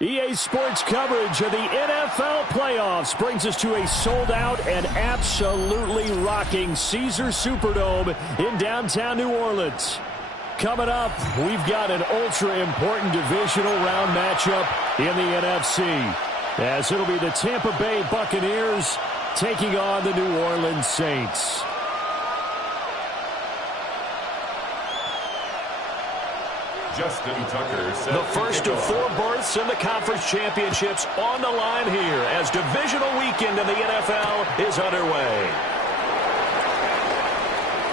EA Sports coverage of the NFL playoffs brings us to a sold-out and absolutely rocking Caesars Superdome in downtown New Orleans. Coming up, we've got an ultra-important divisional round matchup in the NFC, as it'll be the Tampa Bay Buccaneers taking on the New Orleans Saints. Justin Tucker. The first of 4 berths in the conference championships on the line here as divisional weekend in the NFL is underway.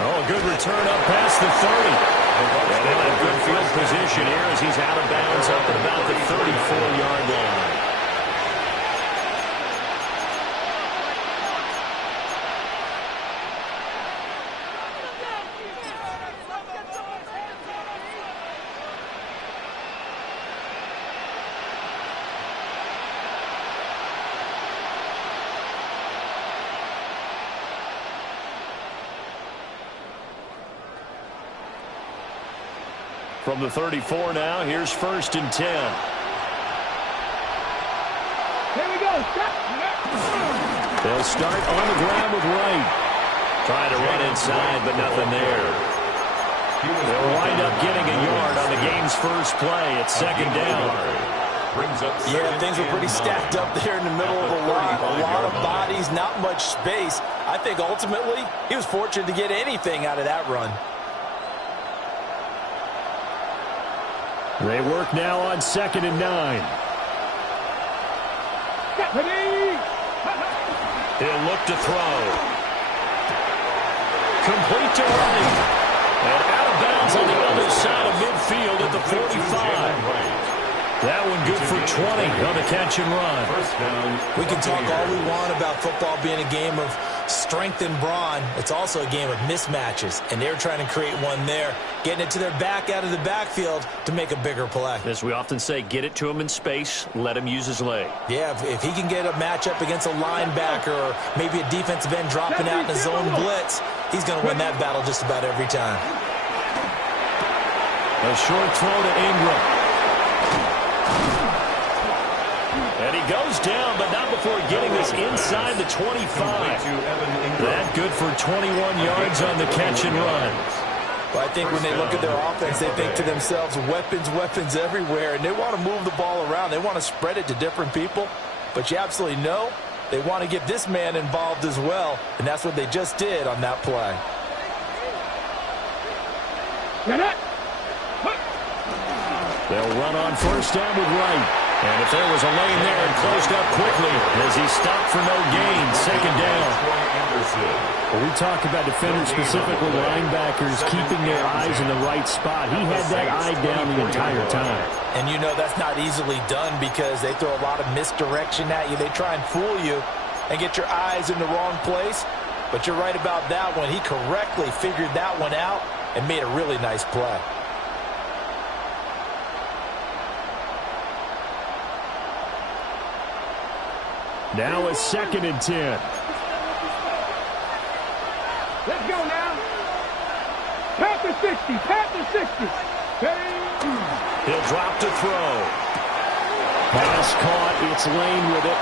Oh, a good return up past the 30. And in a good field position here as he's out of bounds up at about the 34-yard line. From the 34 now, here's 1st and 10. Here we go. They'll start on the ground with Wright. Trying to run inside, but nothing there. They'll wind up getting a yard on the game's first play at 2nd down. Yeah, things were pretty stacked up there in the middle of the lot. A lot of bodies, not much space. I think ultimately he was fortunate to get anything out of that run. They work now on 2nd and 9. He'll look to throw. Complete to Wright. And out of bounds on the other side of midfield at the 45. That one good for 20 on the catch and run. We can talk all we want about football being a game of strength and brawn. It's also a game of mismatches, and they're trying to create one there, getting it to their back out of the backfield to make a bigger play. As we often say, get it to him in space, let him use his leg. Yeah, if he can get a matchup against a linebacker or maybe a defensive end dropping out in a zone blitz, he's going to win that battle just about every time. A short throw to Ingram. And he goes down, but not before getting this inside the 25. That good for 21 yards on the catch and run. Well, I think when they look at their offense, they think to themselves, weapons, weapons everywhere, and they want to move the ball around. They want to spread it to different people, but you absolutely know they want to get this man involved as well, and that's what they just did on that play. They'll run on 1st down with Wright. And if there was a lane there, it closed up quickly as he stopped for no gain. 2nd down. Well, we talk about defenders, specifically linebackers, keeping their eyes in the right spot. He had that eye down the entire time. And you know that's not easily done because they throw a lot of misdirection at you. They try and fool you and get your eyes in the wrong place. But you're right about that one. He correctly figured that one out and made a really nice play. Now a 2nd and 10. Let's go now. Pat the 60. Pat the 60. He'll drop to throw. Pass caught. It's Lane with it.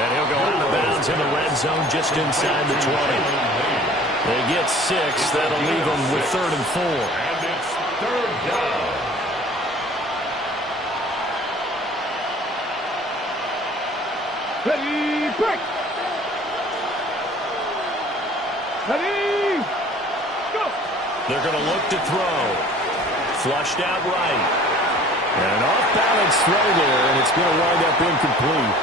And he'll go out of bounds in the red zone just inside the 20. They get 6. That'll leave them with 3rd and 4. And it's 3rd down. Ready, break. Ready, go. They're going to look to throw. Flushed out right. And an off-balance throw there, and it's going to wind up incomplete.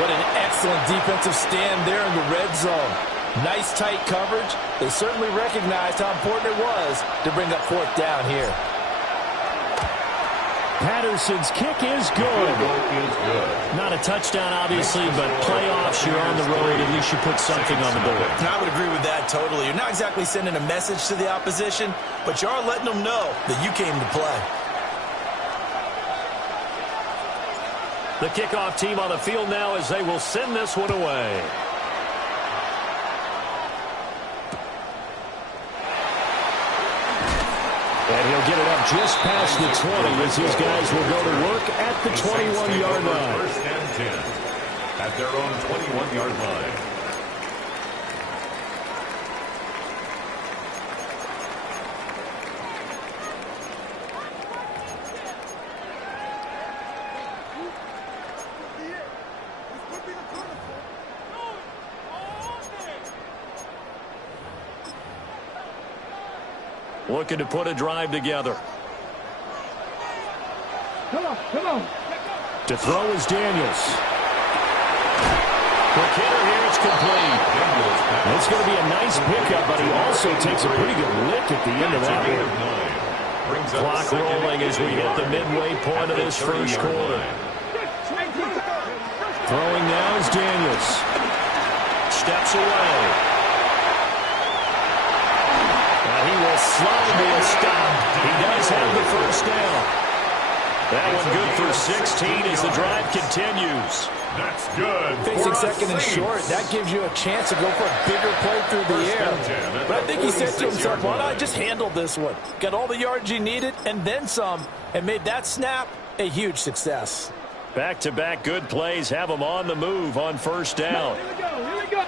What an excellent defensive stand there in the red zone. Nice tight coverage. They certainly recognized how important it was to bring up 4th down here. Patterson's kick is good. Not a touchdown, obviously, but playoffs, you're on the road. At least you put something on the board. And I would agree with that totally. You're not exactly sending a message to the opposition, but you are letting them know that you came to play. The kickoff team on the field now as they will send this one away. And he'll get it up just past the 20 as these guys will go to work at the 21-yard line. First and 10 at their own 21-yard line. Looking to put a drive together. Come on, come on. To throw is Daniels. Quick hitter here, it's complete. It's going to be a nice pickup, but he also takes a pretty good lick at the end of that one. Clock rolling as we hit the midway point of this first quarter. Throwing now is Daniels. Steps away. He will slide to a stop. He does have the first down. That one good for 16 as the drive continues. That's good. Facing second and short, that gives you a chance to go for a bigger play through the air. But I think he said to himself, why not just handle this one? Got all the yards you needed and then some, and made that snap a huge success. Back-to-back good plays have him on the move on first down. Here we go, here we go.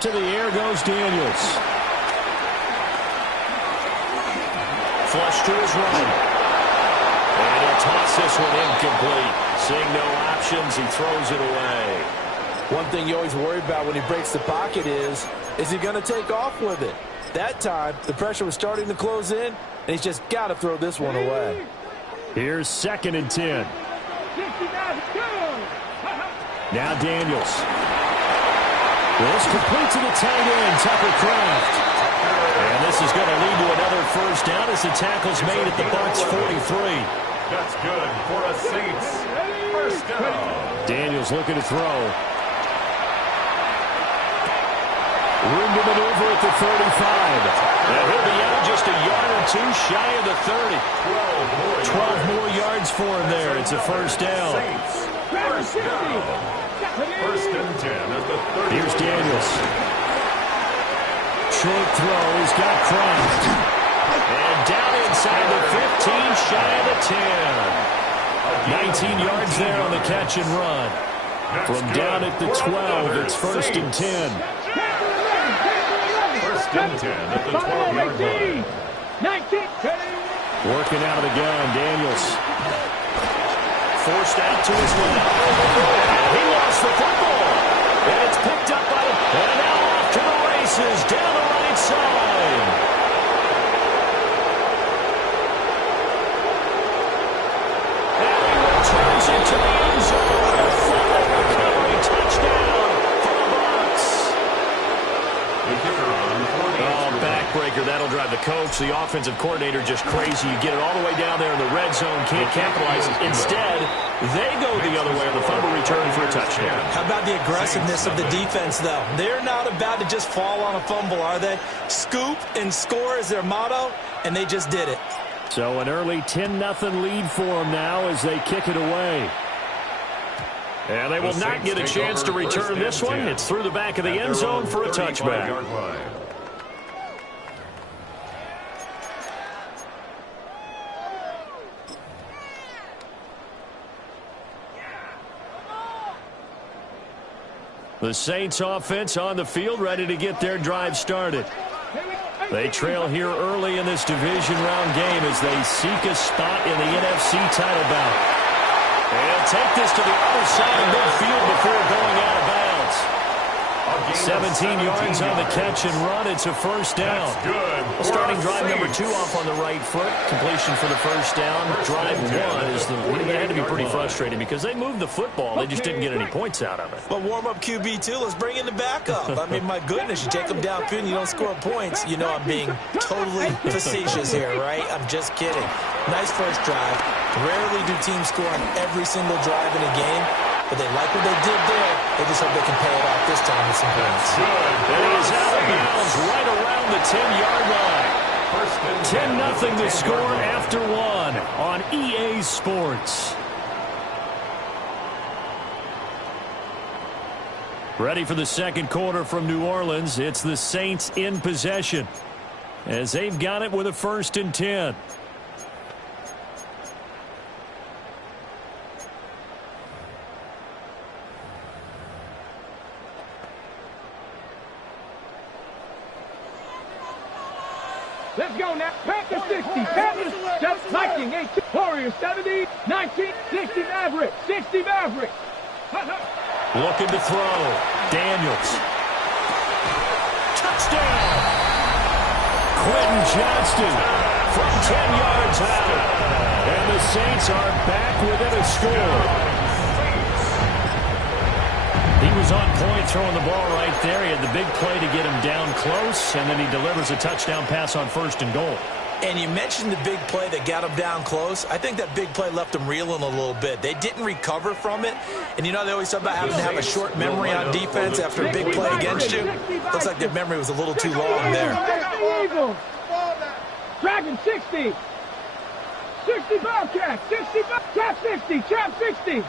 To the air goes Daniels. Flush to his right. And he'll toss this one incomplete. Seeing no options, he throws it away. One thing you always worry about when he breaks the pocket is he going to take off with it? That time, the pressure was starting to close in, and he's just got to throw this one away. Here's 2nd and 10. Now Daniels. This complete to the tight end, Tucker Kraft. And this is going to lead to another first down as the tackle's made at the Bucs 43. That's good for a Saints first down. Daniels looking to throw. Room to maneuver at the 35. And he'll be out just a yard or two shy of the 30. 12 more yards for him there. It's a first down. First down. First and 10 at the 30. Here's Daniels. Short throw. He's got Kraft. And down inside the 15, shy of the 10. 19 yards there on the catch and run. From down at the 12, it's first and 10. First and 10 at the 12-yard line. 19. Working out of the gun, Daniels. Forced out to his left. And he lost the football. And it's picked up by and now off to the races down the right side. And he returns it to the end zone. A fumble recovery touchdown for the Bucs. The kicker on for the Backbreaker. That'll drive the coach, the offensive coordinator, just crazy. You get it all the way down there in the red zone, can't capitalize. Instead, they go the other way on the fumble return for a touchdown. How about the aggressiveness of the defense, though? They're not about to just fall on a fumble, are they? Scoop and score is their motto, and they just did it. So an early 10-0 lead for them now as they kick it away. And they will not get a chance to return this one. It's through the back of the end zone for a touchback. The Saints offense on the field, ready to get their drive started. They trail here early in this division round game as they seek a spot in the NFC title bout. They'll take this to the other side of midfield before going out of bounds. 17 yards on the catch and run. It's a first down. Well, starting drive number 2 off on the right foot. Completion for the first down. Drive 1 is they had to be pretty frustrating because they moved the football. They just didn't get any points out of it. But warm-up QB, too. Let's bring in the backup. I mean, my goodness, you take them downfield and you don't score points. You know I'm being totally facetious here, right? I'm just kidding. Nice first drive. Rarely do teams score on every single drive in a game. But they like what they did there. They just hope they can pay it off this time with some points. And he's out of bounds right around the 10-yard line. 10-0 the score after 1 on EA Sports. Ready for the second quarter from New Orleans. It's the Saints in possession as they've got it with a 1st and 10. Let's go now. Panthers 60. Panthers 7. Viking 18. Warriors 70. 19. 60 Maverick. 60 Maverick. Looking to throw. Daniels. Touchdown. Quentin Johnston from 10 yards out. And the Saints are back within a score. He was on point throwing the ball right there. He had the big play to get him down close, and then he delivers a touchdown pass on 1st and goal. And you mentioned the big play that got him down close. I think that big play left him reeling a little bit. They didn't recover from it. And you know they always talk about having to have a short memory on defense after a big play against you. Looks like their memory was a little too long there. Dragon 60. 60 Bobcat. 60 Trap 60. Trap 60.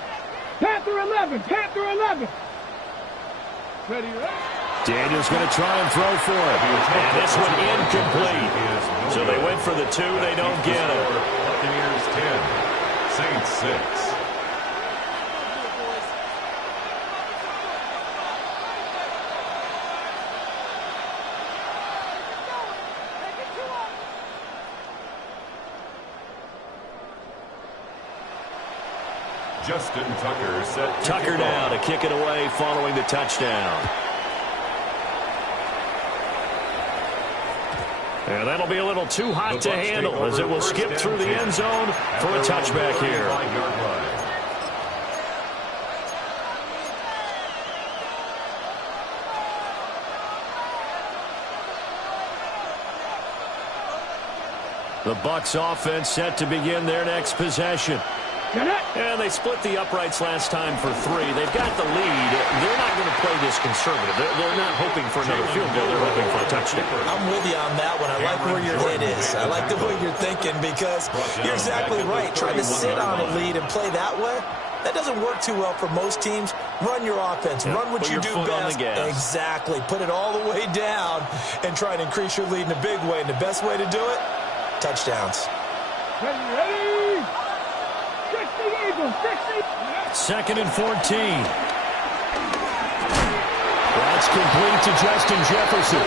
Panther 11. Panther 11. Ready, Daniels going to try and throw for it. And this one incomplete. So they went for the 2. They don't get it. Buccaneers 10, Saints 6. Justin Tucker set. Tucker now to kick it away following the touchdown. And that'll be a little too hot to handle as it will skip through the end zone for a touchback here. The Bucs offense set to begin their next possession. And they split the uprights last time for 3. They've got the lead. They're not going to play this conservative. They're not hoping for another field goal. They're hoping for a touchdown. I'm with you on that one. I like where your head is. I like the way you're thinking because you're exactly right. Trying to sit on a lead and play that way, that doesn't work too well for most teams. Run your offense. Run what you do best. Exactly. Put it all the way down and try and increase your lead in a big way. And the best way to do it, touchdowns. Ready. 2nd and 14. That's complete to Justin Jefferson.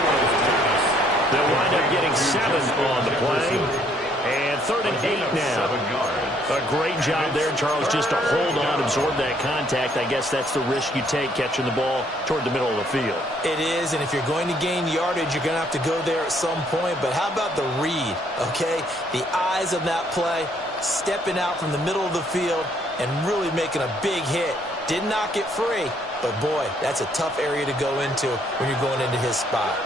They'll wind up getting 7 on the play. And 3rd and 8 now. A great job there, Charles, just to hold on, absorb that contact. I guess that's the risk you take catching the ball toward the middle of the field. It is, and if you're going to gain yardage, you're going to have to go there at some point. But how about the read, okay? The eyes of that play, stepping out from the middle of the field and really making a big hit. Did not get free, but boy, that's a tough area to go into when you're going into his spot.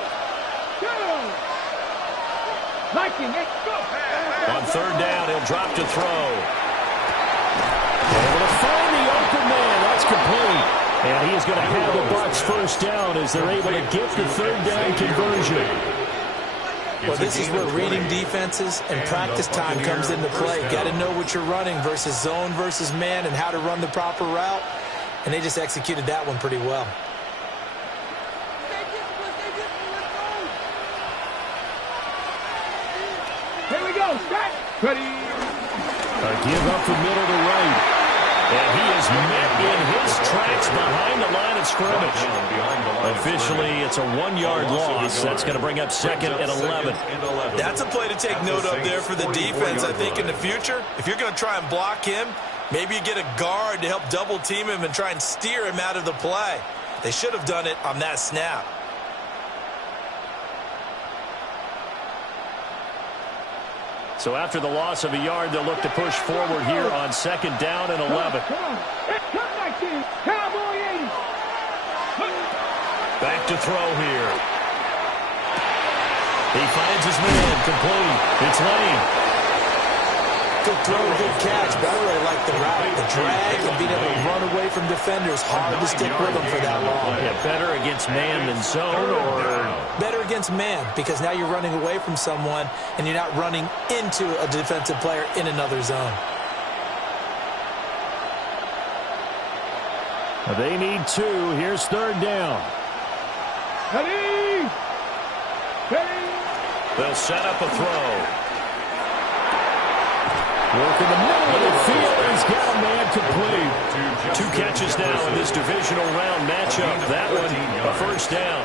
On 3rd down, he'll drop to throw. Able to find the open man. That's complete. And he is going to have the Bucs 1st down as they're able to get the 3rd down conversion. Well, this is where reading defenses and practice time comes into play. Got to know what you're running versus zone versus man and how to run the proper route. And they just executed that one pretty well. Here we go. Ready. A give up the middle to right. And he is met in his tracks behind the line of scrimmage. Officially, it's a 1-yard loss. That's going to bring up 2nd and 11. That's a play to take note of there for the defense. I think in the future, if you're going to try and block him, maybe you get a guard to help double team him and try and steer him out of the play. They should have done it on that snap. So after the loss of a yard, they'll look to push forward here on 2nd down and 11. Back to throw here. He finds his man, complete. It's Lane. Good throw, good catch. By the way, I like the route, the drag, and being able to run away from defenders. Hard to stick with them for that long. Yeah, better against man than zone, or better against man, because now you're running away from someone and you're not running into a defensive player in another zone. They need 2. Here's 3rd down. They'll set up a throw. Work in the middle of the field. He's got a man complete. 2 catches now in this divisional round matchup. That one, a 1st down.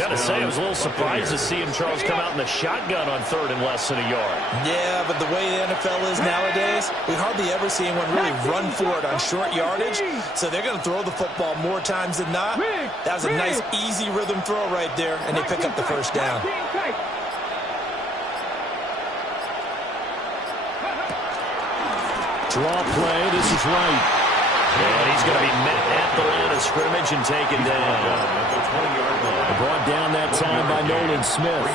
Got to say, I was a little surprised to see him, Charles, come out in the shotgun on 3rd and less than a yard. Yeah, but the way the NFL is nowadays, we hardly ever see anyone really run for it on short yardage. So they're going to throw the football more times than not. That was a nice, easy rhythm throw right there, and they pick up the 1st down. Draw play. This is right. And he's going to be met at the line of scrimmage and taken down. Brought down that time by Nolan Smith.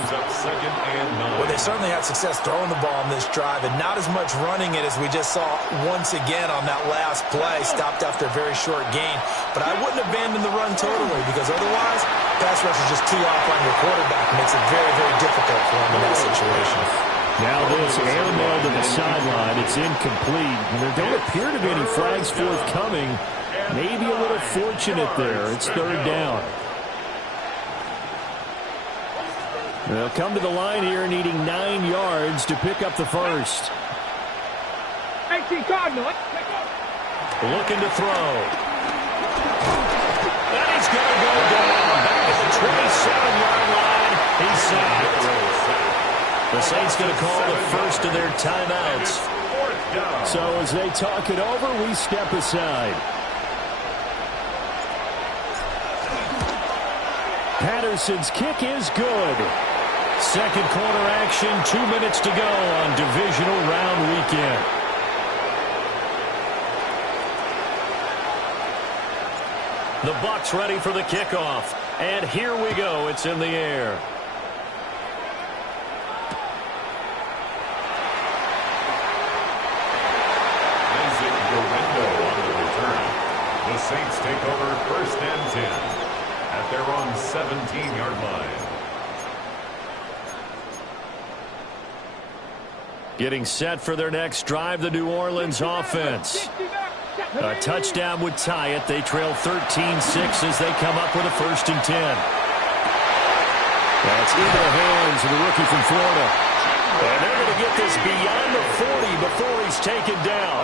Well, they certainly had success throwing the ball on this drive, and not as much running it as we just saw once again on that last play. Stopped after a very short gain. But I wouldn't abandon the run totally, because otherwise, pass rush is just tee off on your quarterback. It makes it very, very difficult for him in that situation. Now this air mail to the sideline. It's incomplete. And there don't appear to be any flags forthcoming. Maybe a little fortunate there. It's 3rd down. They'll come to the line here needing 9 yards to pick up the 1st. Looking to throw. And he's going to go down. Back at the 27-yard line. He's sacked. The Saints going to call the first of their timeouts. So as they talk it over, we step aside. Patterson's kick is good. 2nd quarter action, 2 minutes to go on Divisional Round weekend. The Bucs ready for the kickoff. And here we go. It's in the air. The Saints take over 1st and 10 at their own 17-yard line. Getting set for their next drive, the New Orleans offense. A touchdown would tie it. They trail 13-6 as they come up with a 1st and 10. That's into the hands of the rookie from Florida. And they're going to get this beyond the 40 before he's taken down.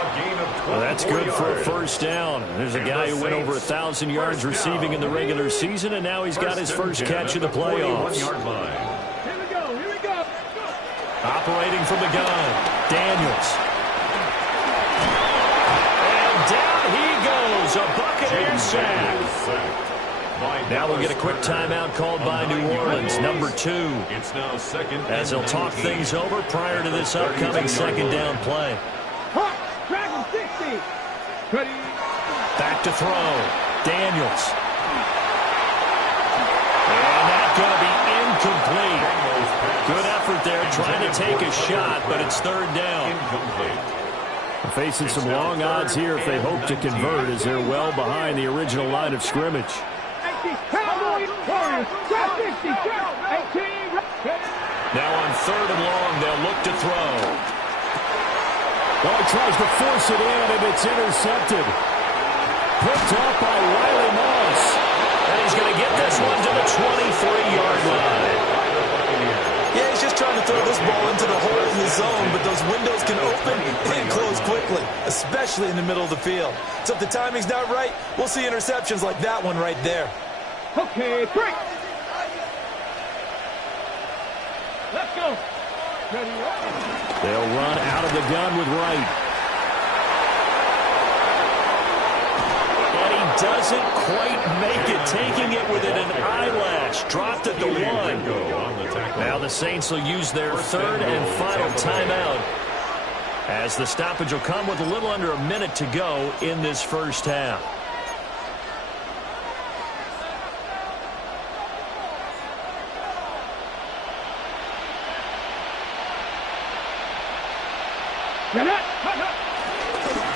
Well, that's good for a 1st down. There's a guy who went over 1,000 yards receiving in the regular season, and now he's got his first catch of the playoffs. Here we go. Operating from the gun, Daniels. And down he goes, a Buccaneer sack. Now we'll get a quick timeout called by New Orleans, number 2. It's now 2nd as they'll talk things over prior to this upcoming 2nd down play. Back to throw. Daniels. And that's going to be incomplete. Good effort there trying to take a shot, but it's 3rd down. They're facing some long odds here if they hope to convert, as they're well behind the original line of scrimmage. Now on 3rd and long, they'll look to throw. Well, he tries to force it in, and it's intercepted. Picked up by Riley Moss. And he's going to get this one to the 23-yard line. Yeah, he's just trying to throw this ball into the hole in the zone, but those windows can open and close quickly, especially in the middle of the field. So if the timing's not right, we'll see interceptions like that one right there. Okay, break. Let's go. Ready. They'll run out of the gun with Wright. And he doesn't quite make it, taking it within an eyelash. Dropped at the 1. Now the Saints will use their third and final timeout, as the stoppage will come with a little under a minute to go in this first half.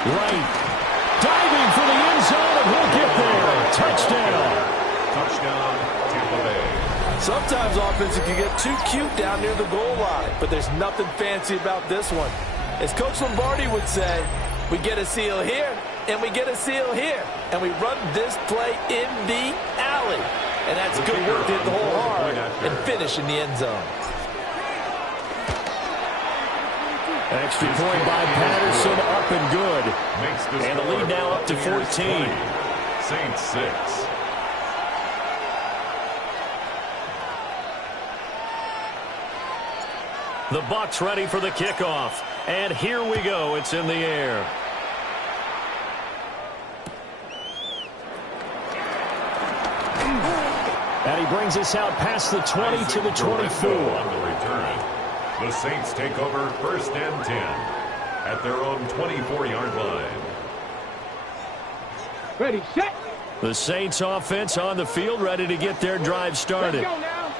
Right. Diving for the end zone, and he'll get there. Touchdown. Touchdown, Tampa Bay. Sometimes offense can get too cute down near the goal line, but there's nothing fancy about this one. As Coach Lombardi would say, we get a seal here, and we get a seal here, and we run this play in the alley. And that's good work to hit the hole hard and finish in the end zone. Extra point by Patterson, up and good. And the lead now up to 14. Saints 6. The Bucs ready for the kickoff. And here we go. It's in the air. And he brings us out past the 20 to the 24. On the return. The Saints take over first and 10 at their own 24-yard line. Ready, set. The Saints offense on the field, ready to get their drive started. Let's go now.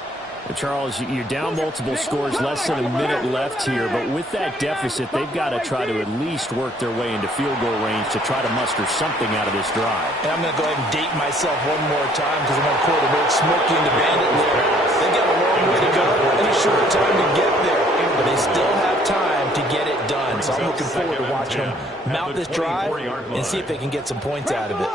Charles, you're down multiple scores, less than a minute left here, but with that deficit, they've got to try to at least work their way into field goal range to try to muster something out of this drive. And I'm going to go ahead and date myself one more time because I'm going to quote the word Smokey and the Bandit there. They've got a long way to go and a short time to get there, but they still have time to get it done. So I'm looking forward to watching them mount this drive and see if they can get some points out of it.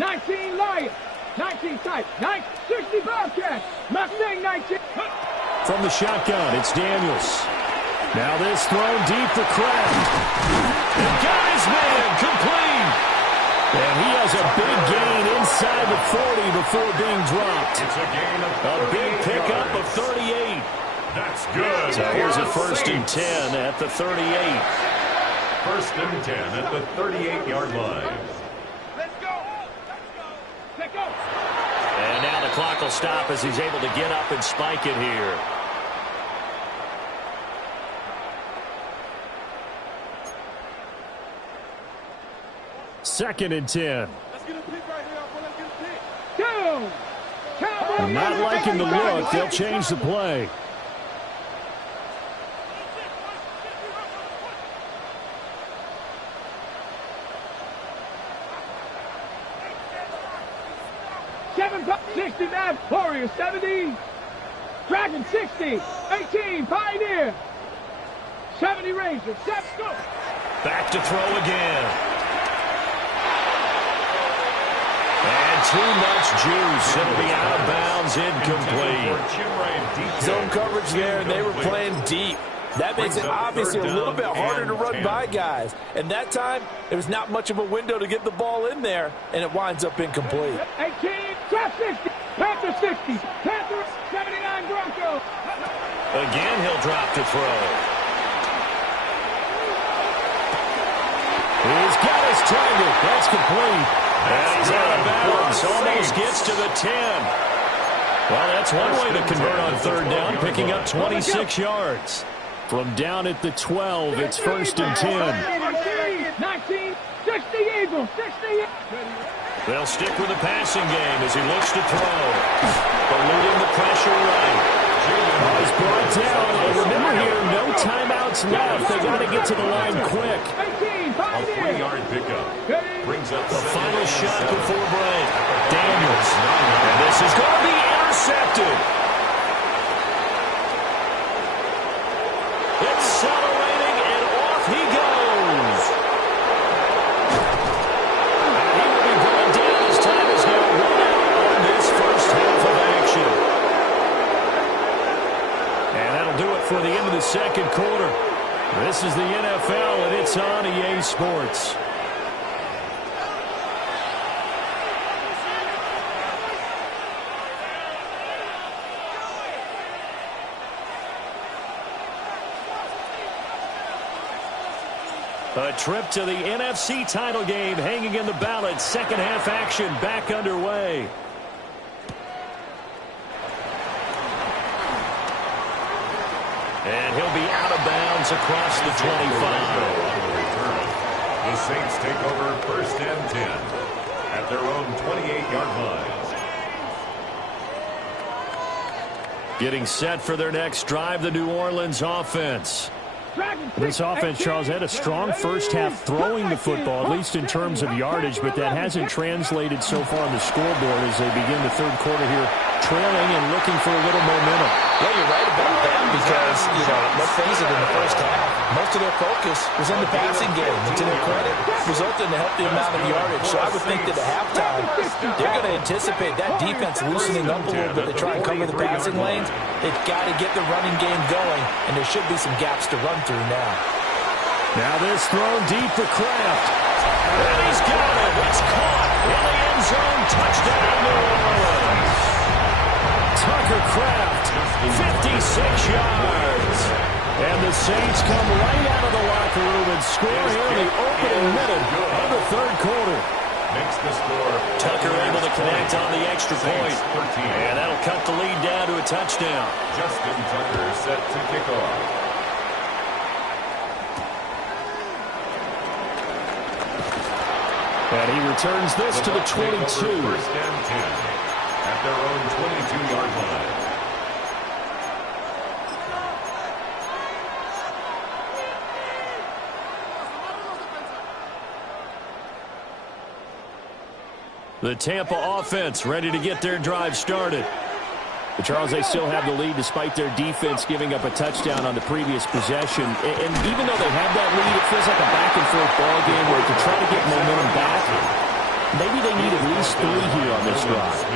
19 Lions. 19 tight. 60 Bobcats. Mustang 19. From the shotgun, it's Daniels. Now this thrown deep for Kraft. The guy's man complete. And he has a big gain inside the 40 before being dropped. It's a gain of a big pickup of 38. That's good. So here's a first and 10 at the 38. First and 10 at the 38-yard line. And now the clock will stop as he's able to get up and spike it here. Second and 10. Not liking the look. They'll change the play. Warriors 70. Dragon 60. 18 Pioneer. 70 Rangers. Let's go. Back to throw again. And too much juice. It'll be out of bounds, incomplete. Zone coverage there, and they were playing deep. That makes it obviously a little bit harder to run by guys. And that time, there was not much of a window to get the ball in there, and it winds up incomplete. 18, drop 60, Panther 60, Panther 79 Bronco. Again, he'll drop to throw. He's got his target. That's complete. And he's out of bounds. Almost gets to the 10. Well, that's one way to convert on third down, picking up 26 yards. From down at the 12, it's first and 10. 19, 60 Eagles, 60. They'll stick with the passing game as he looks to throw. Eluding the pressure right. He's brought down. And remember here, no timeouts left. They got to get to the line quick. A 3-yard pickup. Brings up the final shot before break. Daniels. And this is going to be intercepted. Accelerating, and off he goes. And he will be brought down as time is now run out on this first half of action. And that'll do it for the end of the second quarter. This is the NFL, and it's on EA Sports. A trip to the NFC title game hanging in the balance. Second half action back underway. And he'll be out of bounds across the 25. The Saints take over first and 10 at their own 28-yard line. Getting set for their next drive, the New Orleans offense. This offense, Charles, had a strong first half throwing the football, at least in terms of yardage, but that hasn't translated so far on the scoreboard as they begin the third quarter here, trailing and looking for a little momentum. Yeah, you're right about that because, let's face it, in the first half, most of their focus was in the passing game. And to their credit, resulted in a healthy amount of yardage. So I would think that at halftime, they're going to anticipate that defense loosening up a little bit to try and cover the passing lanes. They've got to get the running game going, and there should be some gaps to run through now. Now this thrown deep for Kraft. And he's got it. It's caught in the end zone. Touchdown, New Orleans. Tucker Kraft, 56 yards. And the Saints come right out of the locker room and score here in the opening minute of the third quarter. Makes the score. Tucker able to connect on the extra point. And that'll cut the lead down to a touchdown. Justin Tucker set to kick off. And he returns this to the 22. First and 10 at their own 22-yard line. The Tampa offense ready to get their drive started. But Charles, they still have the lead despite their defense giving up a touchdown on the previous possession. And even though they have that lead, it feels like a back-and-forth ball game where to try to get momentum back, maybe they need at least 3 here on this drive.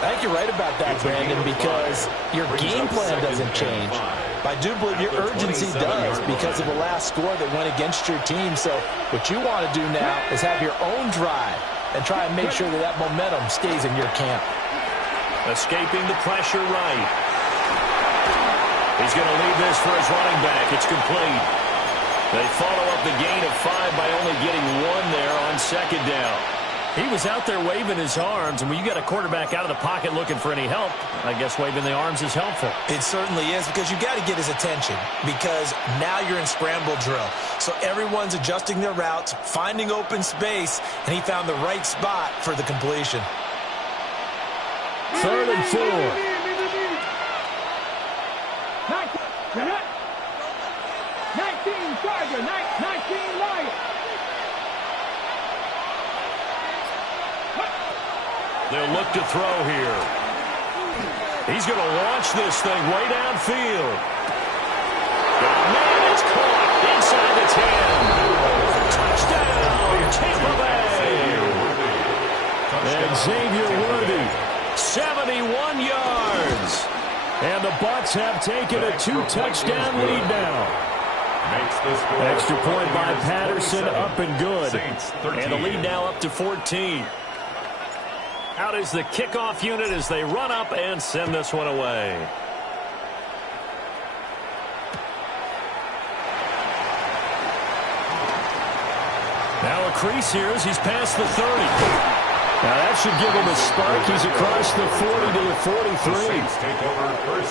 I think you're right about that, Brandon, because your game plan doesn't change. I do believe your urgency does because of the last score that went against your team. So what you want to do now is have your own drive and try and make sure that that momentum stays in your camp. Escaping the pressure right. He's going to leave this for his running back. It's complete. They follow up the gain of 5 by only getting 1 there on second down. He was out there waving his arms, and when you got a quarterback out of the pocket looking for any help, I guess waving the arms is helpful. It certainly is, because you got to get his attention, because now you're in scramble drill. So everyone's adjusting their routes, finding open space, and he found the right spot for the completion. 3rd and 4. 19 Tiger, 19 Lion. They'll look to throw here. He's going to launch this thing way downfield. Man, it's caught inside the 10. Touchdown, Tampa Bay. And Xavier Worthy, 71 yards. And the Bucs have taken a 2-touchdown lead now. Makes the score. Extra point by Patterson, 27. up and good. Saints, 13. And the lead now up to 14. Out is the kickoff unit as they run up and send this one away. Now a crease here as he's past the 30. Now that should give him a spark. He's across the 40 to the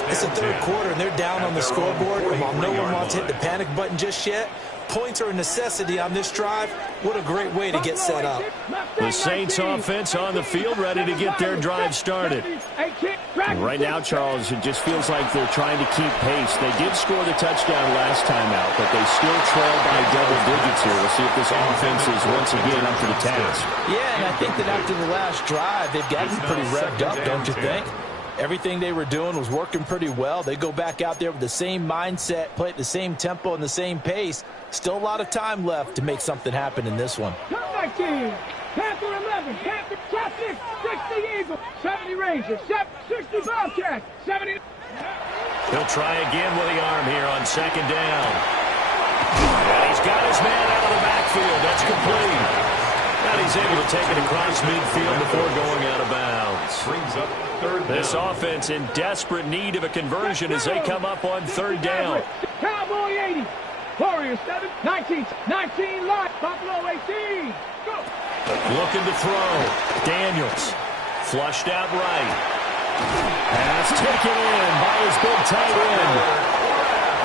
43. It's the third quarter, and they're down on the scoreboard. And while no one wants to hit the panic button just yet, points are a necessity on this drive. What a great way to get set up. The Saints offense on the field ready to get their drive started. And right now, Charles, it just feels like they're trying to keep pace. They did score the touchdown last time out, but they still trail by double digits here. We'll see if this offense is once again up to the task. Yeah, and I think that after the last drive, they've gotten pretty revved up, don't you think? Everything they were doing was working pretty well. They go back out there with the same mindset, play at the same tempo and the same pace. Still a lot of time left to make something happen in this one. Comeback team. Panther 11. Panther 60 Eagles. 70 Rangers. 60 Bobcats. 70. He'll try again with the arm here on second down. And he's got his man out of the backfield. That's complete. And he's able to take it across midfield before going out of bounds. Brings up third down. This offense in desperate need of a conversion as they come up on third down. Cowboy 80. Warriors 7, 19, 19 line. Buffalo 18. Go. Looking to throw. Daniels. Flushed out right. Pass taken in by his big tight end.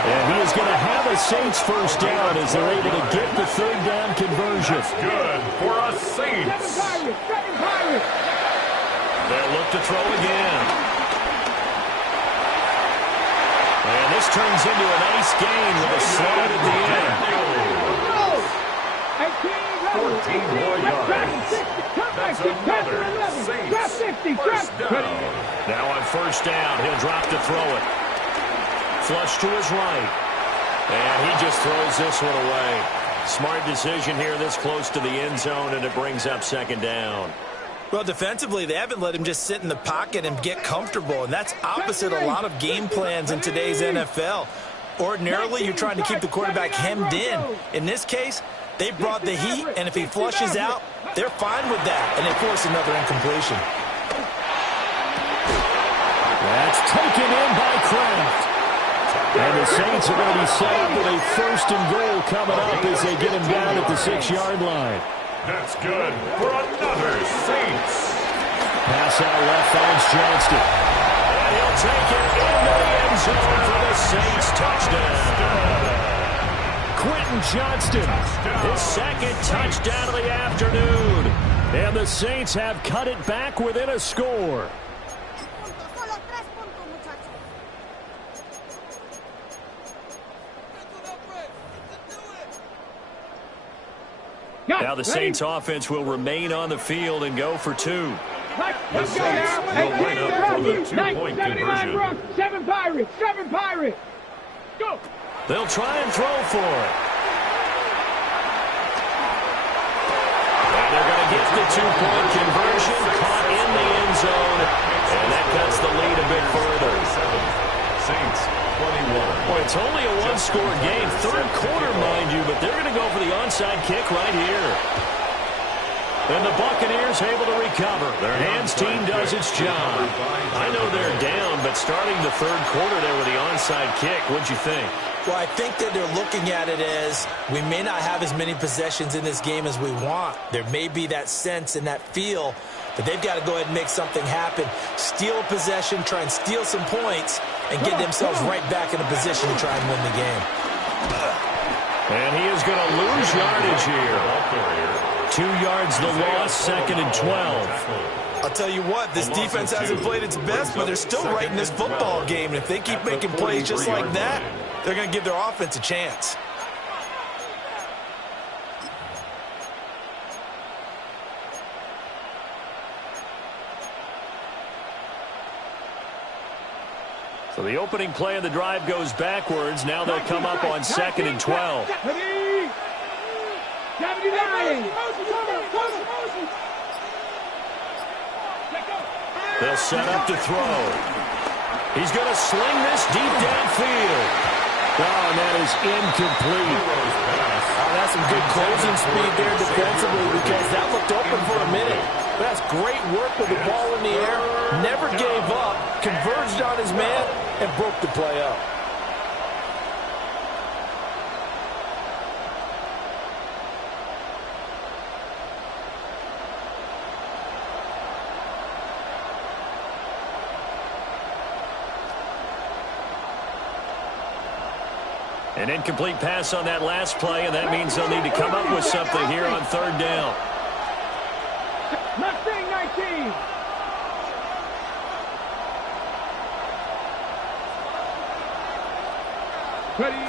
And he is going to have a Saints first down as they're able to get the third down conversion. That's good for us Saints. Seven Pirates. They'll look to throw again. And this turns into a nice gain with a slide at the end. 14 more yards. That's another Saints first down. Now on first down, he'll drop to throw it. Flush to his right. And he just throws this one away. Smart decision here this close to the end zone, and it brings up second down. Well, defensively, they haven't let him just sit in the pocket and get comfortable, and that's opposite a lot of game plans in today's NFL. Ordinarily, you're trying to keep the quarterback hemmed in. In this case, they brought the heat, and if he flushes out, they're fine with that, and they force another incompletion. That's taken in by Kraft. And the Saints are going to be set up with a first and goal coming up as they get him down at the 6-yard line. That's good for another Saints. Pass out left finds Johnston. And he'll take it into the end zone for the Saints touchdown. Quentin Johnston, his second touchdown of the afternoon. And the Saints have cut it back within a score. Now the Saints offense will remain on the field and go for two. The Saints will line up for the two-point conversion. 7 Pirates. Go. They'll try and throw for it. And they're going to get the two-point conversion caught in the end zone. And that cuts the lead a bit further. Saints 21. Boy, it's only a one-score game. Third quarter, mind you, but they're going to go for the onside kick right here. And the Buccaneers able to recover. Their hands team does its job. I know they're down, but starting the third quarter there with the onside kick, what'd you think? Well, I think that they're looking at it as we may not have as many possessions in this game as we want. There may be that sense and that feel that they've got to go ahead and make something happen. Steal a possession, try and steal some points, and get themselves right back in a position to try and win the game. And he is going to lose yardage here. 2 yards the loss, second and 12. I'll tell you what, this defense hasn't played its best, but they're still right in this football game. And if they keep making plays just like that, they're going to give their offense a chance. So the opening play of the drive goes backwards. Now they'll come up on second and 12. 79. They'll set up to throw. He's going to sling this deep downfield. Oh, and that is incomplete. Oh, that's some good closing speed there defensively because that looked open for a minute. That's great work with the ball in the air. Never gave up, converged on his man, and broke the play up. An incomplete pass on that last play, and that means they'll need to come up with something here on third down. Mustang 19. Ready.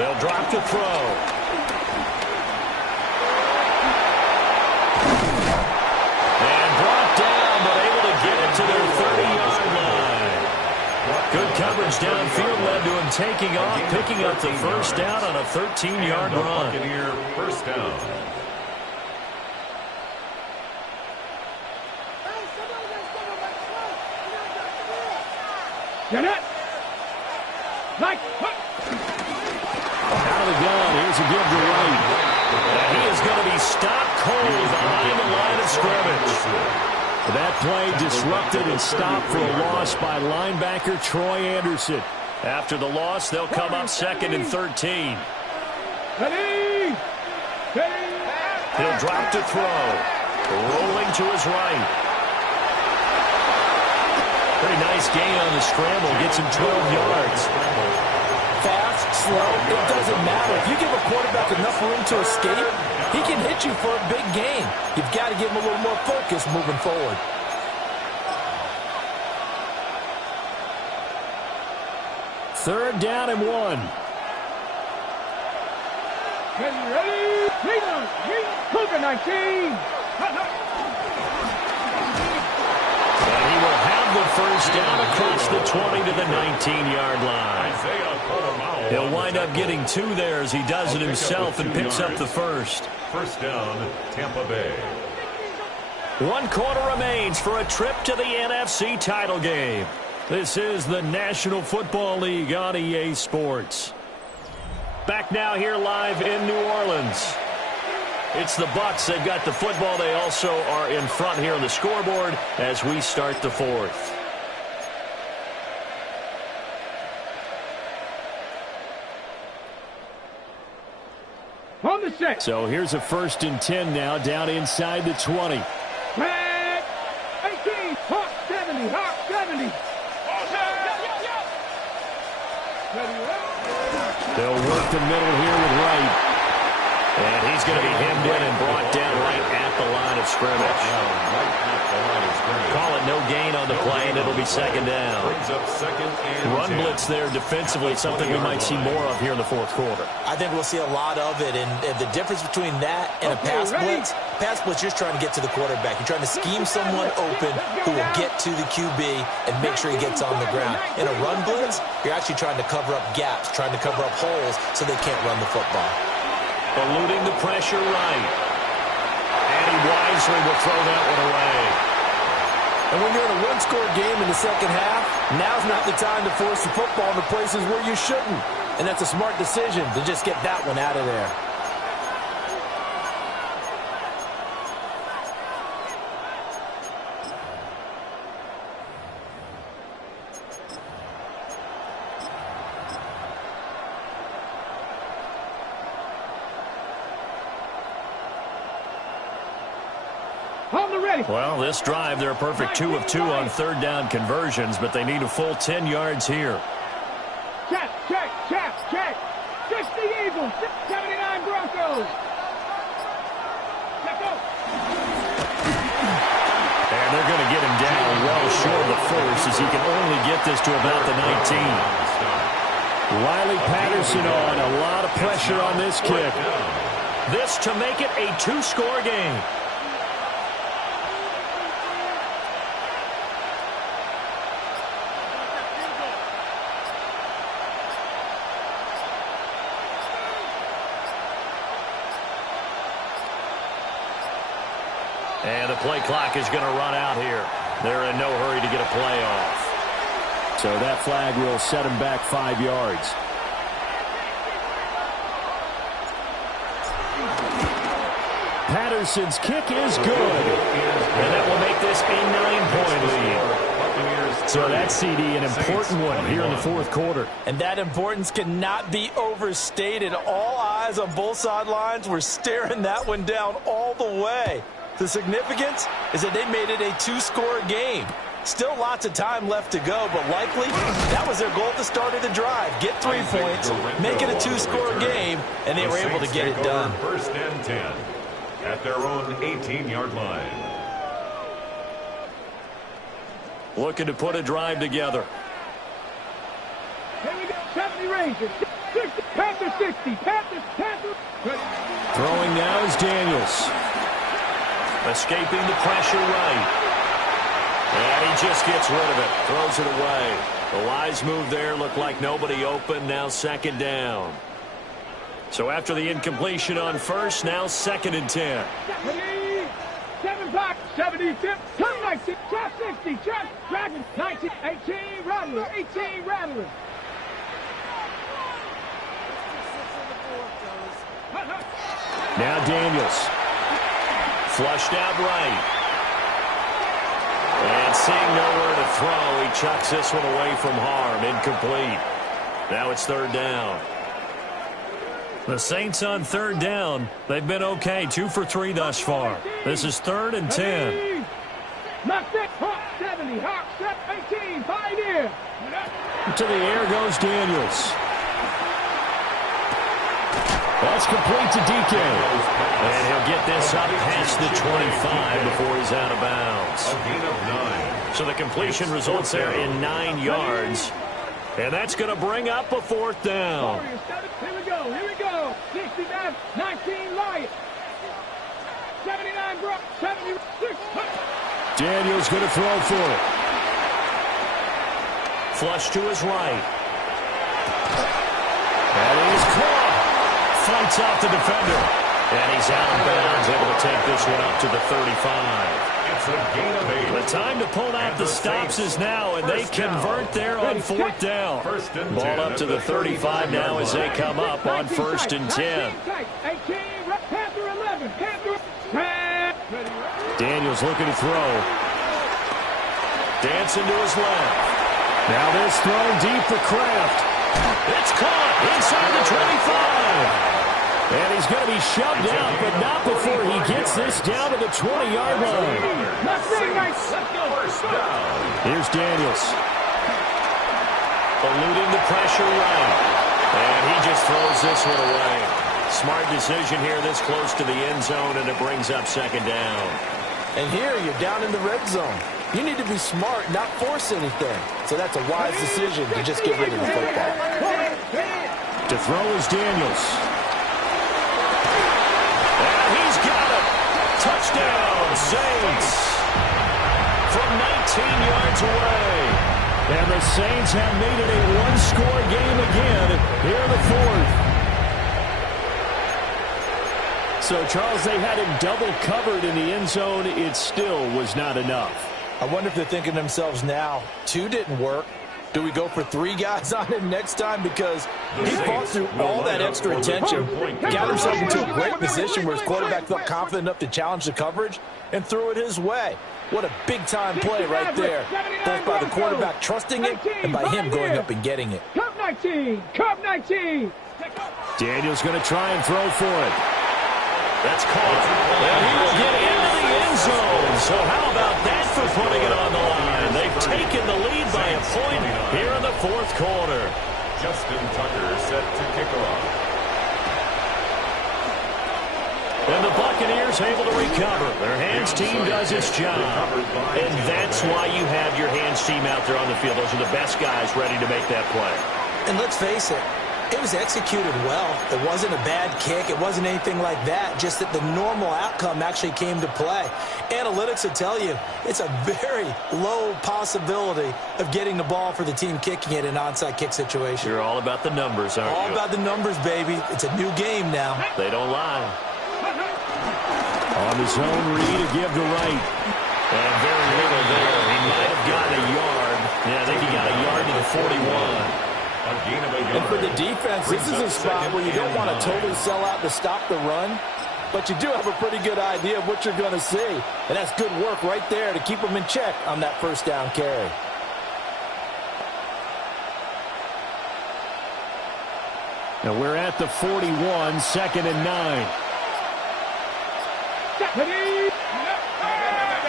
They'll drop to throw. And brought down, but able to get it to their 30-yard line. Good coverage downfield led to him taking off, picking up the first down on a 13-yard run. Buccaneer first down. Janet. Like. Out of the gun, here's a give to right. And he is going to be stopped cold behind the line of scrimmage. That play disrupted and stopped for a loss by linebacker Troy Anderson. After the loss, they'll come up second and 13. Ready. He'll drop to throw. Rolling to his right. Pretty nice gain on the scramble. Gets him 12 yards. Fast, slow, it doesn't matter. If you give a quarterback enough room to escape, he can hit you for a big gain. You've got to give him a little more focus moving forward. Third down and 1. Ready. Cougar 19. And he will have the first down across the 20 to the 19-yard line. He'll wind up getting 2 there as he does it himself and picks up the first. First down, Tampa Bay. 1 quarter remains for a trip to the NFC title game. This is the National Football League on EA Sports. Back now here live in New Orleans. It's the Bucs. They've got the football. They also are in front here on the scoreboard as we start the 4th. On the set. So here's a 1st and 10 now down inside the 20. Flag. 18. Hawk 70. Hawk 70. They'll work the middle here with Wright. And he's going to be hemmed in and brought down right at the line of scrimmage. Call it no gain on the play, and it'll be 2nd down. Run blitz there defensively, something we might see more of here in the 4th quarter. I think we'll see a lot of it, and the difference between that and a pass blitz, you're trying to get to the quarterback. You're trying to scheme someone open who will get to the QB and make sure he gets on the ground. In a run blitz, you're actually trying to cover up gaps, trying to cover up holes so they can't run the football. Eluding the pressure right. And he wisely will throw that one away. And when you're in a one-score game in the second half, now's not the time to force the football in the places where you shouldn't. And that's a smart decision to just get that one out of there. Well, this drive, they're a perfect 2 of 2 on 3rd down conversions, but they need a full 10 yards here. Check. 60 Eagles, 79 Broncos. Check out. And they're going to get him down well short of the first as he can only get this to about the 19. Riley Patterson on, a lot of pressure on this kick. This to make it a 2-score game. And the play clock is going to run out here. They're in no hurry to get a play off. So that flag will set him back 5 yards. Patterson's kick is good. And that will make this a 9-point lead. So that CD, an important one here in the 4th quarter. And that importance cannot be overstated. All eyes on both sidelines were staring that one down all the way. The significance is that they made it a 2-score game. Still lots of time left to go, but likely that was their goal at the start of the drive. Get 3 points, make it a 2-score game, and they were able to get it done. 1st and 10 at their own 18-yard line. Looking to put a drive together. Here we go. 70 Rangers. 60. Panthers 60. Panthers. Throwing now is Daniels. Escaping the pressure right. And he just gets rid of it. Throws it away. The wise move there. Looked like nobody open. Now 2nd down. So after the incompletion on first, now 2nd and 10. 7 block. 70. Turn 19. Trap 60. Trap. Dragon. 19. 18. Rattler. 18. Rattler. Now Daniels. Flushed out right. And seeing nowhere to throw, he chucks this one away from harm. Incomplete. Now it's 3rd down. The Saints on third down. They've been okay, 2 for 3 thus far. This is 3rd and 10. Knock that, hop 70, hop step 18, 5 in. To the air goes Daniels. That's complete to DK. And he'll get this up past the 25 before he's out of bounds. A gain of 9. So the completion results there in 9 yards. And that's going to bring up a 4th down. Here we go. 69, 19, Lions. 79, Brock, 76. Daniels going to throw for it. Flush to his right. That is caught. Fights off the defender. And he's out of bounds, able to take this one up to the 35. It's a gain of 8. The time to pull out the stops is now, and they convert there on 4th down. Ball up to the 35 now as they come up on 1st and 10. Daniels looking to throw. Dancing to his left. Now this throw deep for Kraft. It's caught inside the 25. And he's going to be shoved out, but not before he gets this down to the 20-yard line. Here's Daniels. Eluding the pressure right. And he just throws this one away. Smart decision here this close to the end zone, and it brings up 2nd down. And here you're down in the red zone. You need to be smart, not force anything. So that's a wise decision to just get rid of the football. To throw is Daniels. And he's got it. Touchdown, Saints. From 19 yards away. And the Saints have made it a one-score game again here in the 4th. So, Charles, they had him double covered in the end zone. It still was not enough. I wonder if they're thinking to themselves now, 2 didn't work. Do we go for 3 guys on him next time? Because he fought through all that extra attention, got himself into a great position where his quarterback felt confident enough to challenge the coverage and threw it his way. What a big-time play right there, both by the quarterback trusting it and by him going up and getting it. Cup 19, Cup 19. Daniels going to try and throw for it. That's caught. And he will get into the end zone. So how about that for putting it on the line? They've taken the lead by a point here in the 4th quarter. Justin Tucker set to kick off. And the Buccaneers able to recover. Their hands team does its job. And that's why you have your hands team out there on the field. Those are the best guys ready to make that play. And let's face it, it was executed well. It wasn't a bad kick. It wasn't anything like that. Just that the normal outcome actually came to play. Analytics will tell you it's a very low possibility of getting the ball for the team kicking it in an onside kick situation. You're all about the numbers, aren't you? All about the numbers, baby. It's a new game now. They don't lie. On the zone read to give to right. And very little there. He might have gotten a yard. Yeah, I think he got a yard to the 41. And for the defense, this is a spot where you don't want to totally sell out to stop the run, but you do have a pretty good idea of what you're going to see. And that's good work right there to keep them in check on that 1st down carry. Now we're at the 41, 2nd and 9.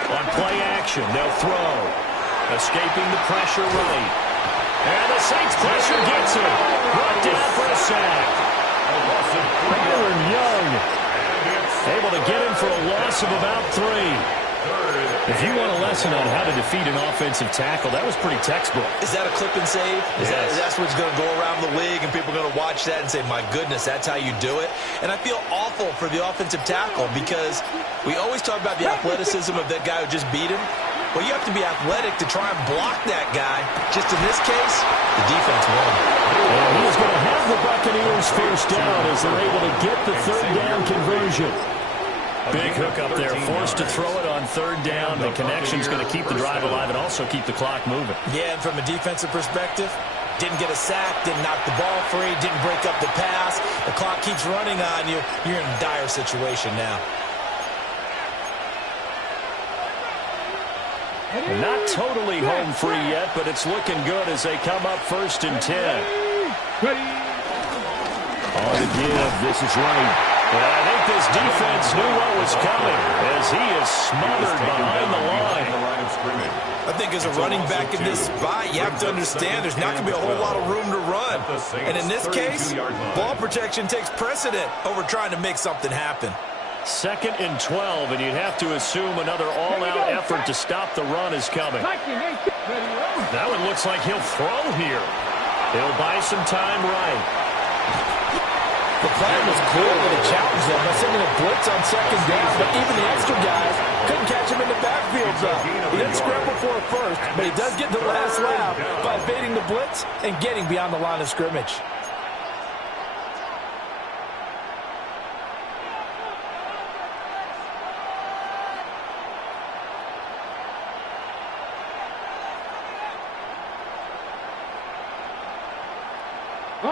On play action, they'll throw. Escaping the pressure right. And the Saints pressure gets him. Brought down for a sack. Byron Young able to get him for a loss of about 3. If you want a lesson on how to defeat an offensive tackle, that was pretty textbook. Is that a clip and save? That's what's going to go around the league, and people are going to watch that and say, my goodness, that's how you do it? And I feel awful for the offensive tackle because we always talk about the athleticism of that guy who just beat him. Well, you have to be athletic to try and block that guy. Just in this case, the defense won. And he's going to have the Buccaneers first down as they're able to get the 3rd down conversion. Big hook up there, forced to throw it on 3rd down. The connection's going to keep the drive alive and also keep the clock moving. Yeah, and from a defensive perspective, didn't get a sack, didn't knock the ball free, didn't break up the pass. The clock keeps running on you. You're in a dire situation now. Not totally home free yet, but it's looking good as they come up 1st and 10. On the give, this is right. And I think this defense knew what was coming as he is smothered behind the line. I think as a running back in this spot, you have to understand there's not going to be a whole lot of room to run. And in this case, ball protection takes precedent over trying to make something happen. 2nd and 12, and you'd have to assume another all-out effort to stop the run is coming. That one looks like he'll throw here. He'll buy some time right. The plan was clearly to challenge them by sending a blitz on 2nd down, but even the extra guys couldn't catch him in the backfield zone. He didn't scramble for a first, but he does get the last laugh by evading the blitz and getting beyond the line of scrimmage.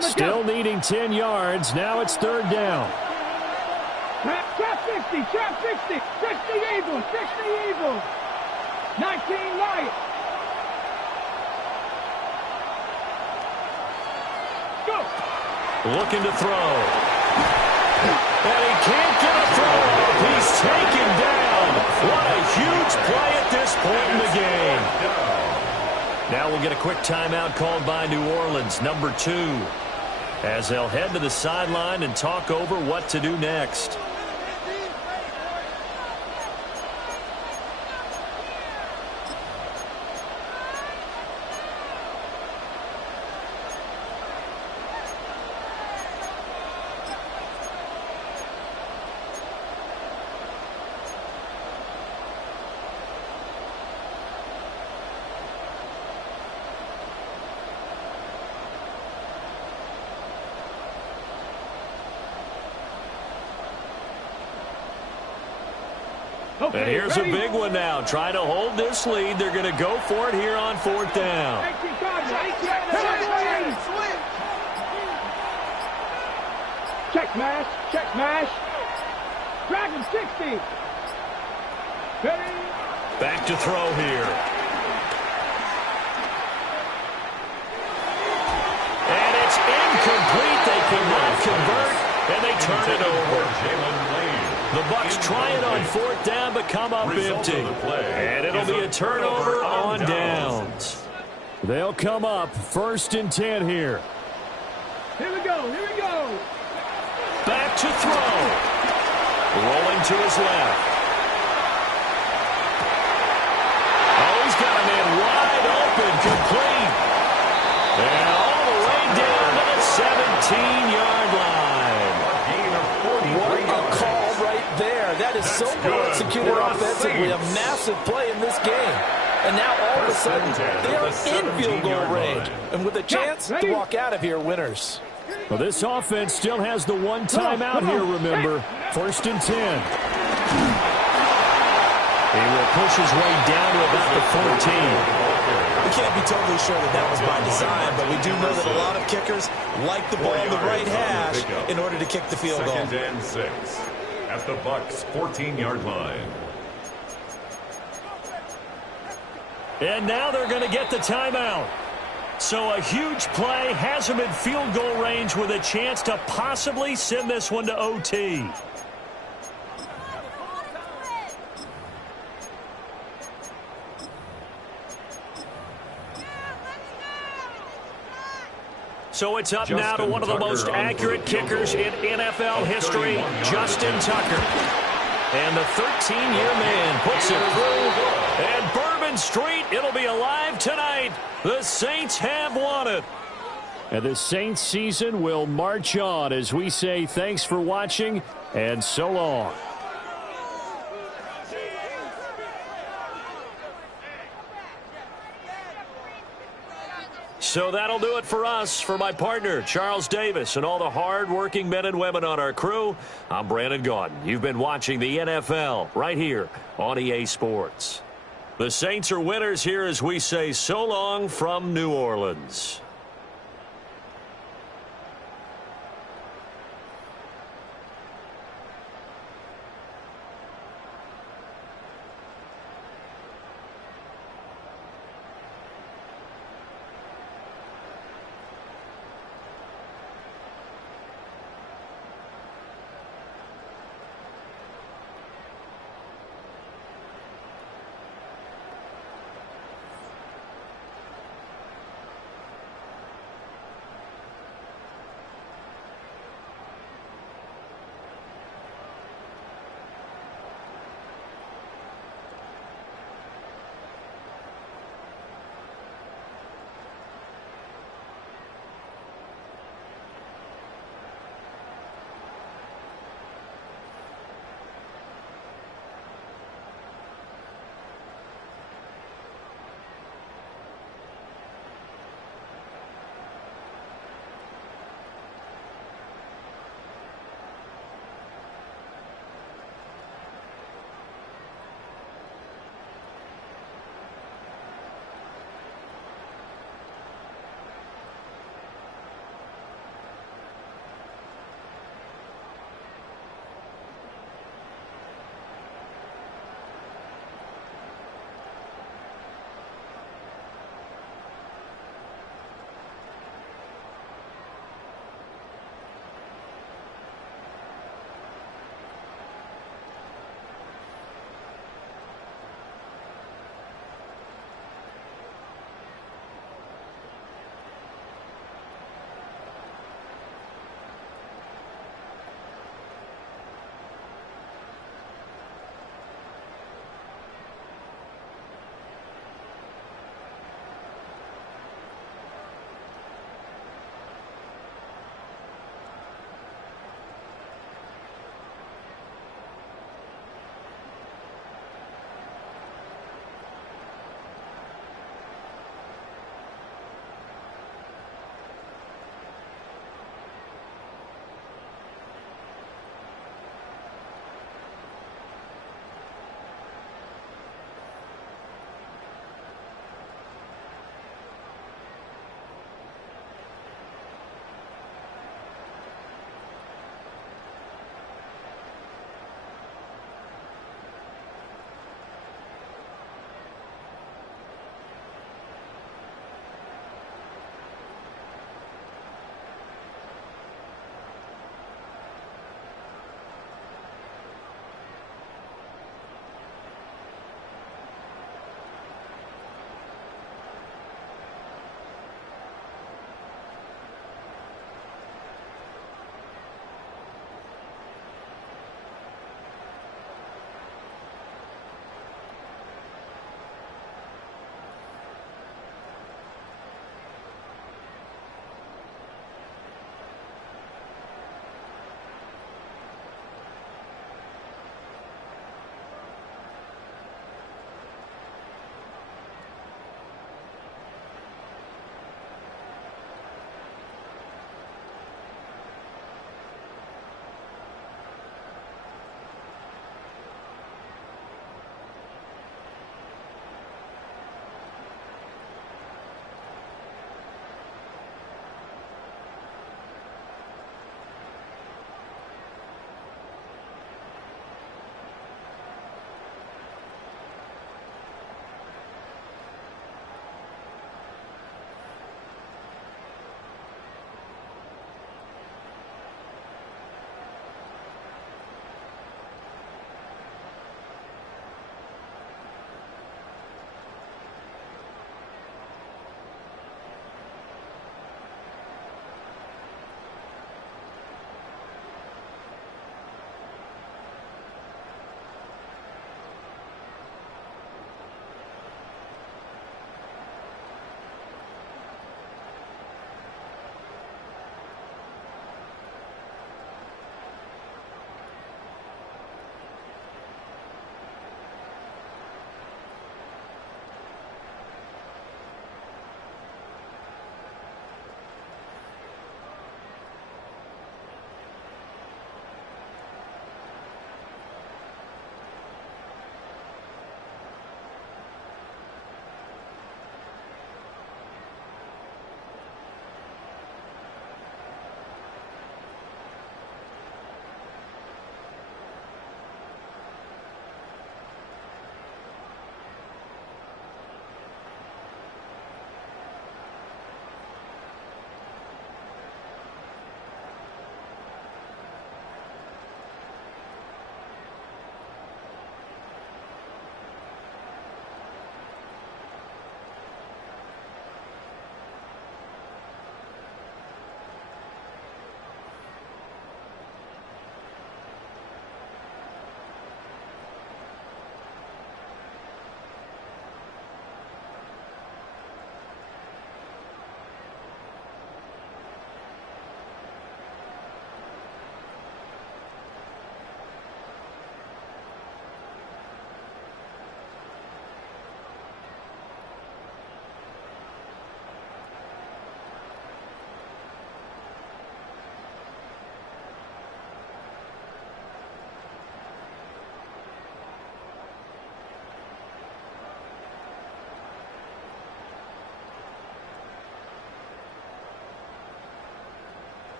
Still needing 10 yards. Now it's 3rd down. Trap 60, trap 60. 60 Eagles, 60 Eagles. 19 Lions. Go. Looking to throw. And he can't get a throw off. He's taken down. What a huge play at this point in the game. Now we'll get a quick timeout called by New Orleans, number 2. As they'll head to the sideline and talk over what to do next. And here's a big one now. Trying to hold this lead. They're going to go for it here on 4th down. Check mash, check mash. Dragon 60. Back to throw here. And it's incomplete. They cannot convert, and they turn it over. The Bucs try it on 4th down, but come up empty. And it'll be a turnover on downs. They'll come up 1st and 10 here. Here we go, here we go. Back to throw. Rolling to his left. Oh, he's got a man wide open, complete. And all the way down to the 17-yard line. What a call right there. That is so well executed offensively. A massive play in this game. And now all of a sudden, they are in field goal range. And with a chance to walk out of here winners. Well, this offense still has the one timeout here, remember. 1st and 10. He will push his way down to about the 14. We can't be totally sure that that was by design, but we do know that a lot of kickers like the ball in the right hash in order to kick the field goal. 2nd and 6 at the Bucs 14-yard line. And now they're going to get the timeout. So a huge play has him in field goal range with a chance to possibly send this one to OT. So it's up now to one of the most accurate kickers in NFL history, Justin Tucker. And the 13-year man puts it through. And Bourbon Street, it'll be alive tonight. The Saints have won it. And the Saints season will march on as we say thanks for watching and so long. So that'll do it for us. For my partner, Charles Davis, and all the hard-working men and women on our crew, I'm Brandon Gaudin. You've been watching the NFL right here on EA Sports. The Saints are winners here as we say so long from New Orleans.